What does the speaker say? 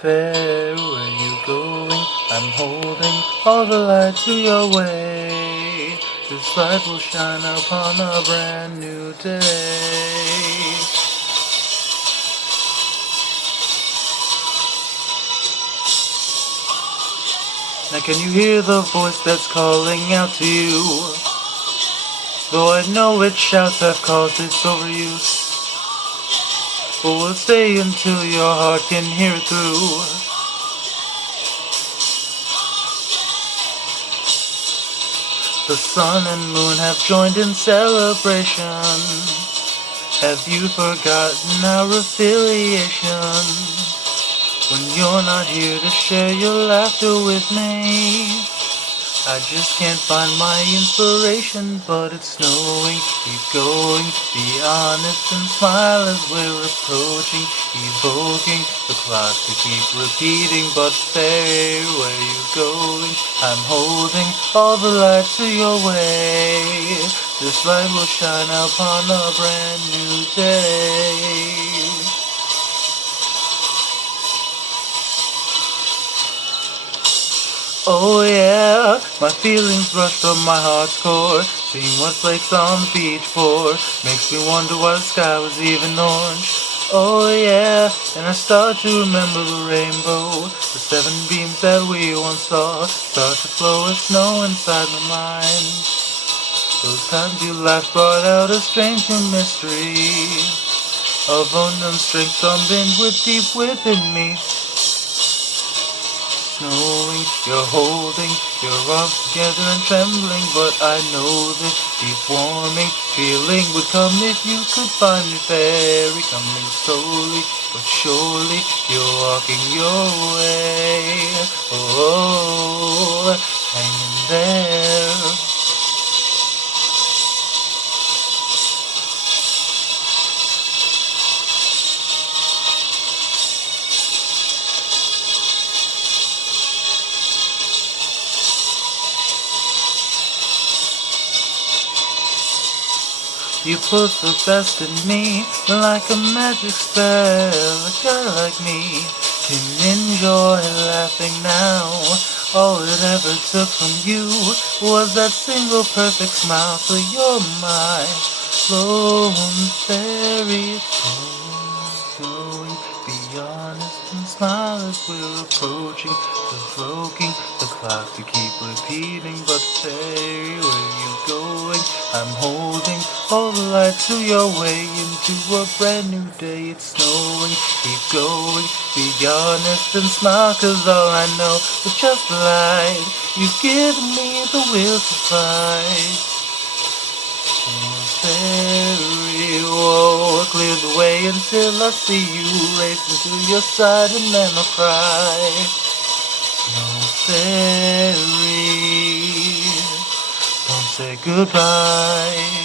fair, where you going? I'm holding all the light to your way. This light will shine upon a brand new day. Now can you hear the voice that's calling out to you? Though I know its shouts have caused its overuse, but we'll stay until your heart can hear it through. The sun and moon have joined in celebration. Have you forgotten our affiliation? When you're not here to share your laughter with me, I just can't find my inspiration, but it's snowing. Keep going, be honest and smile as we're approaching, evoking the clock to keep repeating. But fair, where you going? I'm holding all the light to your way. This light will shine upon a brand new day. Oh yeah, my feelings rush from my heart's core. Seeing what flakes on the beach for makes me wonder why the sky was even orange. Oh yeah, and I start to remember the rainbow. The 7 beams that we once saw start to flow as snow inside my mind. Those times you last brought out a strange new mystery of unknown strength unbent with deep within me. Knowing you're holding your arms together and trembling, but I know this deep warming feeling would come if you could find me, fairy. Coming slowly but surely, you're walking your way. Oh, hanging there. You put the best in me like a magic spell. A girl like me can enjoy laughing now. All it ever took from you was that single perfect smile. So you're my lone fairy. Going, be honest and smile as we're approaching, provoking the clock to keep repeating. But fairy, where you going? I'm holding all the light to your way into a brand new day. It's snowing, keep going, be honest and smile, 'cause all I know is just the light. You've given me the will to fight. Fairy, whoa, clear the way until I see you racing to your side, and then I'll cry. Snow fairy, don't say goodbye.